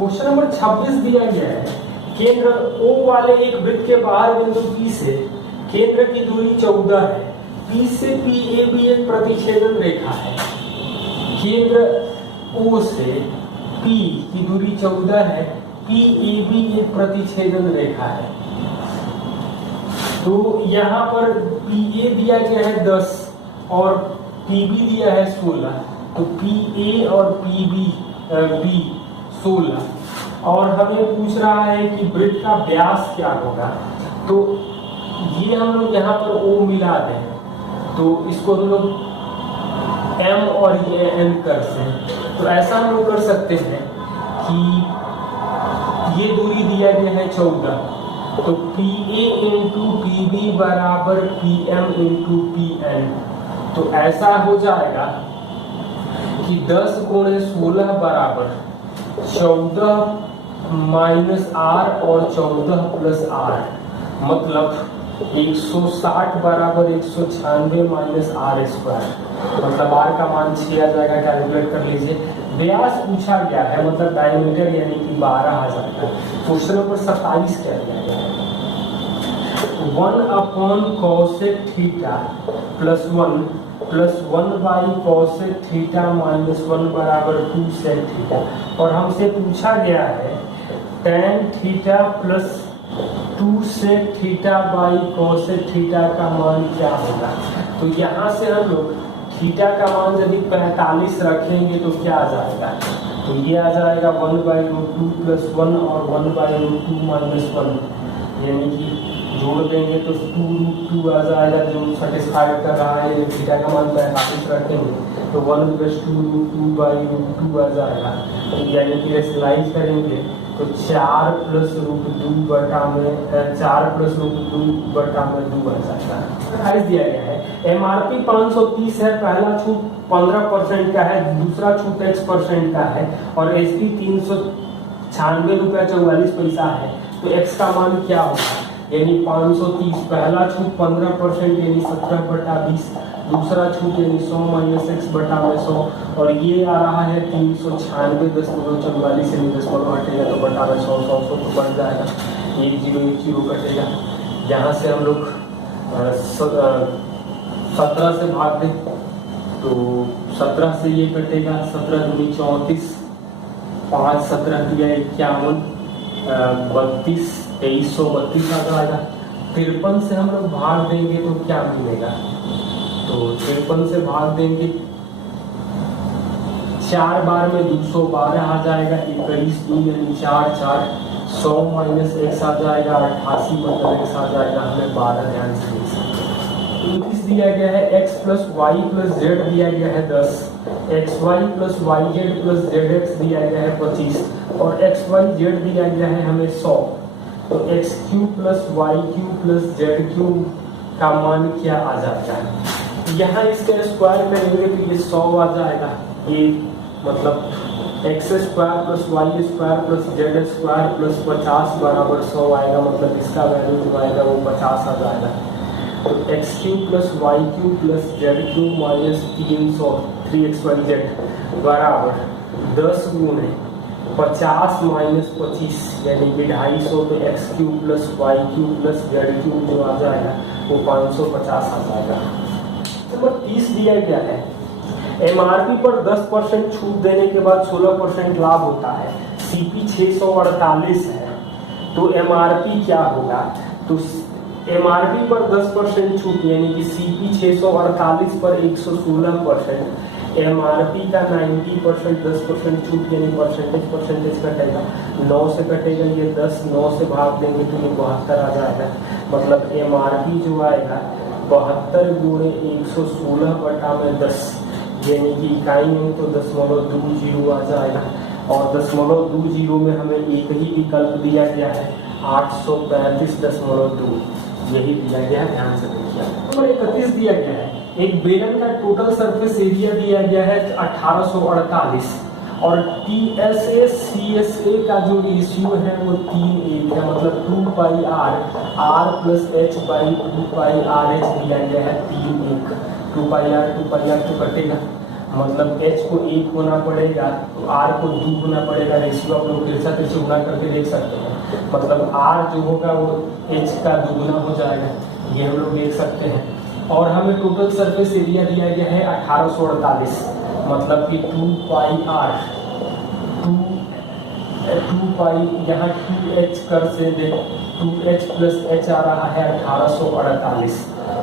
Question number 26 दिया गया है, केंद्र O वाले एक वृत्त के बाहर बिंदु P से केंद्र की दूरी 14 है। P से PAB एक प्रतिच्छेदन रेखा है। केंद्र O से P की दूरी 14 है। PAB एक प्रतिच्छेदन रेखा है। तो यहाँ पर PA दिया गया है 10 और PB दिया है 16। तो PA और PB 16 और हमें पूछ रहा है कि वृत्त का व्यास क्या होगा। तो ये हम लोग यहाँ पर O मिला दें तो इसको हम लोग M और ये N कर सकते। तो ऐसा हम लोग कर सकते हैं कि ये दूरी दिया गया है 14, तो PA इंटू PB बराबर PM इंटू PN। तो ऐसा हो जाएगा कि 10 गुणे 16 बराबर 14 माइनस R और 14 प्लस R, मतलब 160 बराबर 196 माइनस R स्क्वायर, मतलब R का मान 6 आ जाएगा। कैलकुलेट कर लीजिए। व्यास पूछा गया है, मतलब डायमीटर यानी कि 12 आ जाएगा। क्वेश्चन नंबर 27 क्या दिया गया है, 1 cosec theta plus 1 plus 1 by cosec theta minus 1 बराबर 2 sec थीटा। और हमसे पूछा गया है tan theta plus 2 sec theta by cosec theta का मान क्या होगा। तो यहाँ से हम लोग थीटा का मान यदि 45 रखेंगे तो क्या आ जाएगा, तो ये आ जाएगा 1/√2 प्लस 1 और 1/√2 माइनस 1, यानी कि जोड़ देंगे तो 2√2 आ जाएगा, जो सेटिस्फाइड कर रहा है। थीटा का मान 45 रखेंगे तो 1 प्लस 2√2/√2 आ जाएगा, यानी कि रेशनलाइज करेंगे तो 4 प्लस √2 बटा में 4 प्लस √2 बटा में 2 आ जाएगा। प्राइस दिया गया है, MRP 530 है, पहला छूट 15% का है, दूसरा छूट X% का है और SP 396 रुपया 44 पैसा है। तो X का मान क्या होगा, यानी 530, पहला छूट 15% यानी 17/20, दूसरा छूट यानी 100 माइनस X बटा में 100 और ये आ रहा है 396.44 यानी 10 हटेगा तो बटा में 100 तो बढ़ जाएगा। 1 0 कटेगा। यहाँ से हम लोग 17 से भाग दें तो 17 से ये कटेगा, 17 दूनी 34, 5 17 दिया 51, 32 2332 आ जाएगा। 53 से हम लोग भाग देंगे तो क्या मिलेगा, तो 53 से भाग देंगे 4 बार में 212 आ जाएगा, 21 2 यानी 4 4, 100 माइनस X आ जाएगा, 88 मतलब X आ जाएगा। हमें 12 ध्यान से 29 दिया गया है, X plus Y plus Z दिया गया है 10, XY plus Y Z plus ZX दिया गया है 25 और XY जेड दिया गया है हमें 100। तो XQ plus YQ plus ZQ का मान क्या आ जाता है। यहाँ इसके स्क्वायर करेंगे तो ये 100 आ जाएगा, ये मतलब x square plus Y square plus Z square plus 50 बराबर 100 आएगा, मतलब इसका वैल्यू जो आएगा वो 50 आ जाएगा। तो XQ plus YQ plus ZQ minus 300 3XYZ बराबर 10 गुणे 50 माइनस 25 यानी कि 250। तो XQ plus YQ plus ZQ जो आ जाएगा वो 550 आ जाएगा। नंबर 30 दिया गया है, MRP पर 10% छूट देने के बाद 16% लाभ होता है। CP 648 है, तो MRP क्या होगा, तो MRP पर 10% छूट यानी कि CP 648 पर 116%, MRP का 90% 10% छूट यानी परसेंटेज कटेगा, 9 से कटेगा ये 10, 9 से भाग देंगे तो ये 72 आ जाएगा, मतलब MRP जो आएगा 72 गुणे 116 बटा में 10 यानी कि इकाई में तो 0.20 आ जाएगा। और 0.20 में हमें एक ही विकल्प दिया गया है 835.2, यही दिया गया है, ध्यान से देखिए। नंबर 31 दिया गया है, एक बेलन का टोटल सरफेस एरिया दिया गया है 1848 और TSA CSA का जो रेशियो है वो 3:1 है, मतलब 2πr r plus h by 2πrh दिया गया है 3:1। 2πr तो कटेगा मतलब h को 1 होना पड़ेगा तो r को 2 होना पड़ेगा। रेशियो आप लोग तिरछा तिरछा गुना करके देख सकते हैं, मतलब r जो होगा वो h का दुगुना हो जाएगा, ये हम लोग देख सकते हैं। और हमें टोटल सरफेस एरिया दिया गया है 1848, मतलब कि 2 पाई r 2 पाई यहाँ 2h कर से देख 2h प्लस h आ रहा है 1848,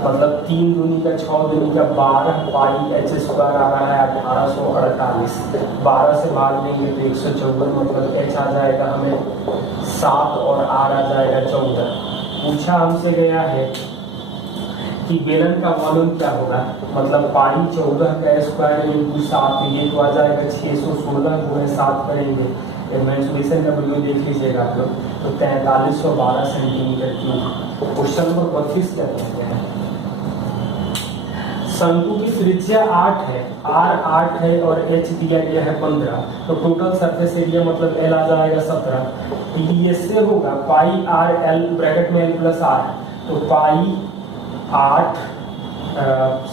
मतलब 3 दूनी का 6 दूनी का 12 पाई h स्क्वायर आ रहा है 1848। 12 से भाग देंगे तो 154, मतलब h आ जाएगा हमें 7 और r आ जाएगा 14। पूछा हमसे गया है कि बेलन का वॉल्यूम क्या होगा, मतलब पाई 14 का स्क्वायर इंटू 7, ये तो आ जाएगा 616 गुणे 7 करेंगे, मेंसुरेशन का वीडियो देख लीजिएगा आप लोग, तो 4312 सेंटीमीटर क्यूब। क्वेश्चन नंबर 32 क्या दिया गया है, शंकु की त्रिज्या 8 है, r 8 है और h दिया गया है 15, तो टोटल सरफेस एरिया मतलब l आ जाएगा 17। ये से होगा पाई r l ब्रैकेट में l प्लस r, तो पाई 8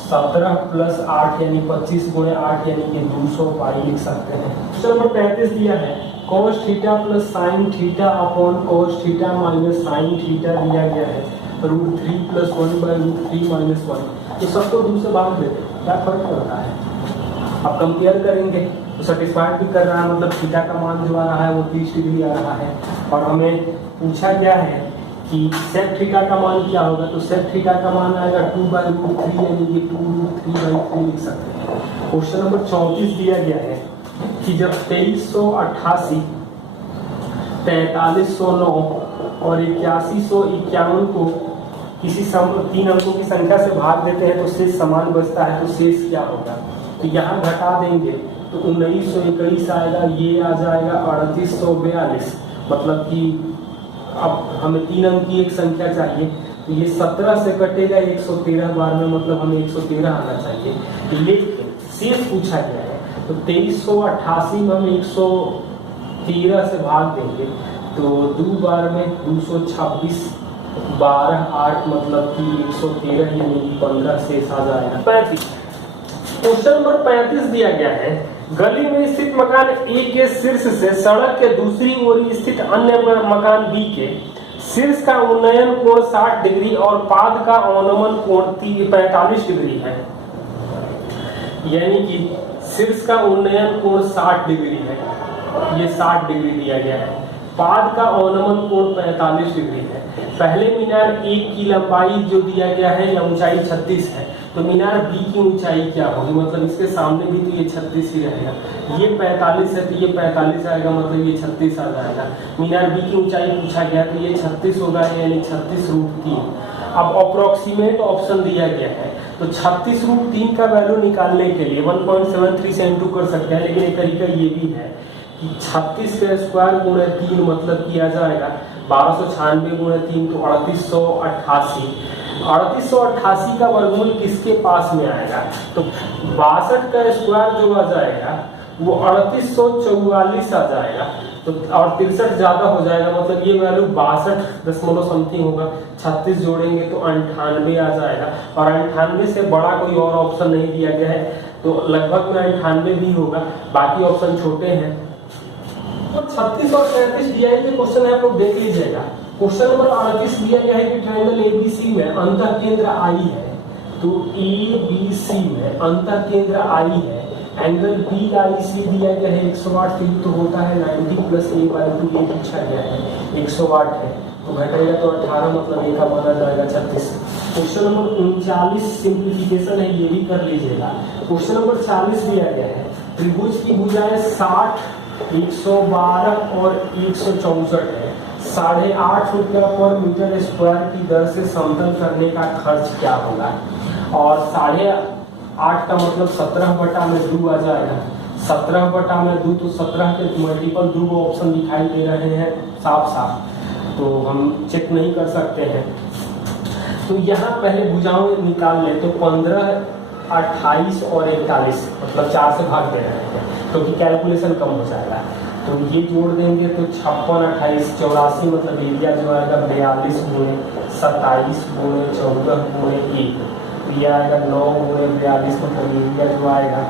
17 प्लस 8 यानी 25 गुणे 8 यानी कि 200 पाई लिख सकते हैं। क्वेश्चन नंबर 35 दिया है cos theta plus sine theta upon cos theta minus sine theta दिया गया है √3 प्लस 1 बाई √3 माइनस 1, तो सबको 2 से भाग देते हैं, क्या फर्क पड़ता है। अब कंपेयर करेंगे तो सेटिस्फाइड भी कर रहा है, मतलब थीटा का मान जो आ रहा है वो 30 डिग्री आ रहा है। और हमें पूछा गया है कि सेक थीटा का मान क्या होगा, तो सेक थीटा का मान आएगा 2 बाई √3 यानी कि 2√3/3 लिख सकते हैं। क्वेश्चन नंबर 34 दिया गया है कि जब 2388, 4309 और 8151 को किसी 3 अंकों की संख्या से भाग देते हैं तो शेष समान बचता है, तो शेष क्या होगा, तो यहाँ घटा देंगे तो 1921 आएगा, ये आ जाएगा 3842, मतलब कि अब हमें 3 अंक की एक संख्या चाहिए, तो ये 17 से कटेगा 113 बार में, मतलब हमें 113 आना चाहिए। लेकिन शेष पूछा गया है तो 2388 में हम 113 से भाग देंगे तो 2 बार में 226, 12 8 मतलब कि 113 यानी 15 शेष आ जाएगा 35। क्वेश्चन नंबर 35 दिया गया है गली में स्थित मकान ए के शीर्ष से सड़क के दूसरी ओर स्थित अन्य मकान बी के शीर्ष का उन्नयन कोण 60 डिग्री और पाद का अवनमन कोण 45 डिग्री है, यानी कि शीर्ष का उन्नयन कोण 60 डिग्री है, ये 60 डिग्री दिया गया है, पाद का अवनमन कोण 45 डिग्री है। पहले मीनार ए की लंबाई जो दिया गया है या ऊंचाई 36 है, तो मीनार बी की ऊंचाई क्या होगी, मतलब इसके सामने भी तो ये 36 ही रहेगा, ये 45 है तो ये 45 आएगा, मतलब ये 36 आ जाएगा। मीनार बी की ऊंचाई पूछा गया तो ये 36 होगा, यानी 36√3। अब अप्रोक्सीमेट ऑप्शन दिया गया है तो 36√3 का वैल्यू निकालने के लिए 1.73 से इंटू कर सकते हैं, लेकिन एक तरीका ये भी है कि 36 के स्क्वायर गुणे 3 मतलब किया जाएगा 1296 गुणे 3 तो 3888। 3888 का वर्गमूल किसके पास में आएगा, तो 62 का स्क्वायर जो आ जाएगा वो 3844 आ जाएगा, तो और 63 ज्यादा हो जाएगा, मतलब ये वैल्यू 62 समथिंग होगा, 36 जोड़ेंगे तो 98 आ जाएगा, और 98 से बड़ा कोई और ऑप्शन नहीं दिया गया है, तो लगभग में 98 भी होगा, बाकी ऑप्शन छोटे हैं। तो 36 और 35 डीआई के क्वेश्चन है, आप लोग देख लीजिएगा। क्वेश्चन नंबर 38 दिया गया है कि ट्रायंगल एबीसी में अंतः केंद्र आई है, तो एबीसी में अंतः केंद्र आई है, एंगल BIC दिया गया है 108 डिग्री, तो होता है 90 प्लस a/2, ये पूछा गया है 108 है तो घटेगा तो 18, मतलब a का मान आ जाएगा 36। क्वेश्चन नंबर 39 सिंप्लीफिकेशन है, ये भी कर लीजिएगा। क्वेश्चन नंबर 40 दिया गया है त्रिभुज की भुजाएं 60, 112 और 164 है, 8.5 रुपया पर मीटर स्क्वायर की दर से समतल करने का खर्च क्या होगा, और 8.5 का मतलब 17/2 आ जाएगा, 17/2 तो 17 के मल्टीपल 2 ऑप्शन दिखाई दे रहे हैं साफ साफ, तो हम चेक नहीं कर सकते हैं। तो यहाँ पहले भुजाओं निकाल लें तो 15, 28 और 41 मतलब 4 से भाग दे रहे हैं क्योंकि कैलकुलेशन कम हो जाएगा, तो ये जोड़ देंगे तो 56, 28, 84 मतलब एरिया जो आएगा 42 गुणे 27 गुणे 14 गुणे 1, ये आएगा 9 गुणे 42 मतलब एरिया जो आएगा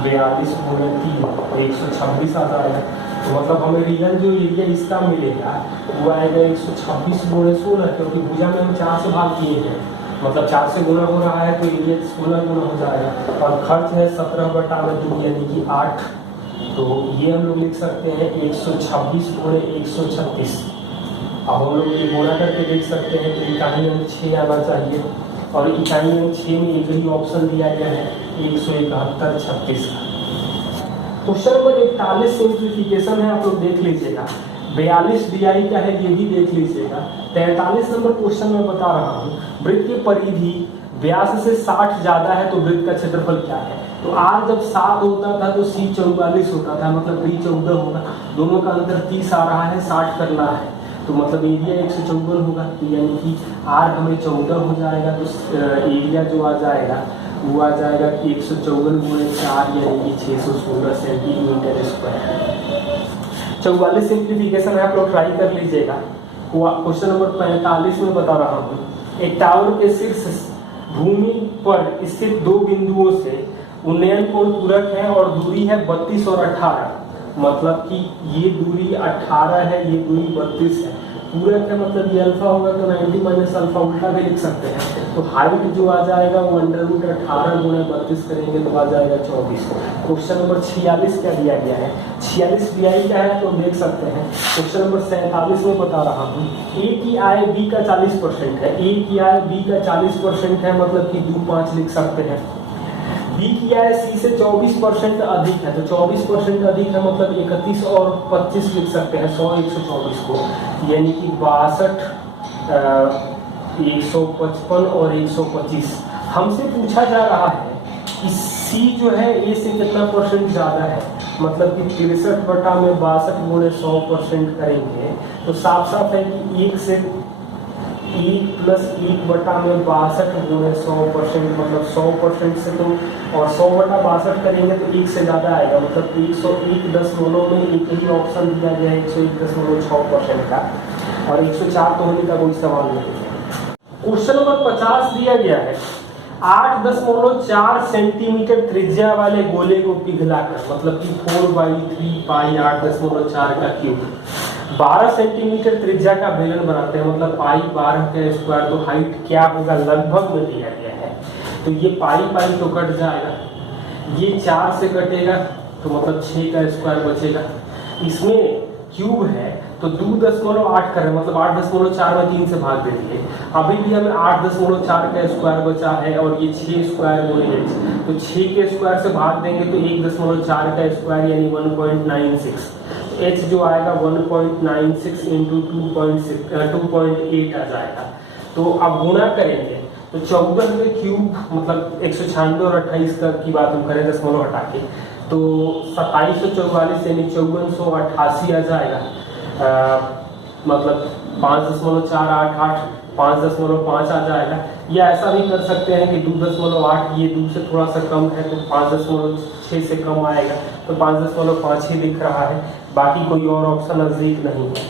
42 गुणे 3 126 आ जाएगा। तो मतलब हमें रियल जो एरिया इसका मिलेगा वो आएगा 126 गुणे 16, क्योंकि भुजा में हम 4 से भाग किए हैं, मतलब 4 से गुना हो रहा है तो एरिया 16 गुना हो जाएगा। और खर्च है 17/2 यानी कि 8, तो ये हम लोग लिख सकते हैं 126 गुणे 136। अब हम लोग ये गुणा करके देख सकते हैं तो इकाई अंक 6 आना चाहिए, और इकाई अंक 6 में एक ही ऑप्शन दिया गया है 171/36 का। क्वेश्चन नंबर 41 सिंप्लीफिकेशन है, आप लोग देख लीजिएगा। 42 DI का है, ये भी देख लीजिएगा। 43 नंबर क्वेश्चन में बता रहा हूँ, वृत्त की परिधि व्यास से 60 ज्यादा है तो वृत्त का क्षेत्रफल क्या है। तो R जब 7 होता था तो C 44 होता था, मतलब D 14 होगा। दोनों का अंतर 30 आ रहा है, 60 करना है, तो मतलब एरिया 154 होगा, यानी कि R हमें 14 हो जाएगा। तो एरिया जो आ जाएगा वो आ जाएगा 154 गुणे 4 यानी कि 616 सेंटीमीटर स्क्वायर। 44 सिंप्लीफिकेशन है, आप लोग ट्राई कर लीजिएगा। क्वेश्चन नंबर 45 में बता रहा हूँ, एक टावर के शीर्ष भूमि पर स्थित 2 बिंदुओं से उन्नयन कोण पूरक है और दूरी है 32 और 18, मतलब कि ये दूरी 18 है, ये दूरी 32 है। पूरक है मतलब ये अल्फा होगा तो 90 माइनस अल्फा उल्टा भी लिख सकते हैं। तो हाइट जो आ जाएगा वो √18 गुणे 32 करेंगे तो आ जाएगा 24। क्वेश्चन नंबर 46 क्या दिया गया है, 46 DI का है तो देख सकते हैं। क्वेश्चन नंबर 47 में बता रहा हूँ, A की आय B का 40% है, A की आय B का 40% है, मतलब कि 2-5 लिख सकते हैं। B की आय C से 24% अधिक है, तो 24% अधिक है मतलब 31 और 25 लिख सकते हैं 100 124 को, यानी कि 62 155 और 125। हमसे पूछा जा रहा है कि C जो है A से कितना परसेंट ज़्यादा है, मतलब कि 63/62 गुणे 100% करेंगे तो साफ साफ है कि 1 से 1 + 1/62 गुणे 100%, मतलब 100% से तो, और 100/62 करेंगे तो 1 से ज़्यादा आएगा, मतलब 101 में एक ही ऑप्शन दिया गया है 101.6% का, और 104 तो होने का कोई सवाल नहीं है। क्वेश्चन नंबर 50 दिया गया है, 8.4 सेंटीमीटर त्रिज्या वाले गोले को पिघलाकर, मतलब कि 4/3 पाई 8.4 का क्यूब 12 सेंटीमीटर त्रिज्या का बेलन बनाते हैं, मतलब पाई 12 का स्क्वायर, तो हाइट क्या होगा लगभग में दिया गया है। तो ये पाई तो कट जाएगा, ये 4 से कटेगा तो मतलब 6 का स्क्वायर बचेगा। इसमें क्यूब है तो 2.8 कर रहे हैं, मतलब 8.4 में 3 से भाग दे दिए। अभी भी हमें 8.4 का स्क्वायर बचा है और ये 6 स्क्वायर गुणे h, तो 6 के स्क्वायर से भाग देंगे तो 1.4 का स्क्वायर यानी 1.96। h जो आएगा 1.96 इंटू 2.8 आ जाएगा। तो अब गुणा करेंगे तो 14 के क्यूब मतलब 196 और 28 का की बात हम करें दशमलव हटा के तो 2744 यानी 5488 आ जाएगा। मतलब 5.488 5.5 आ जाएगा। या ऐसा भी कर सकते हैं कि 2.8, ये 2 से थोड़ा सा कम है तो 5.6 से कम आएगा, तो 5.5 ही दिख रहा है, बाकी कोई और ऑप्शन नजदीक नहीं है।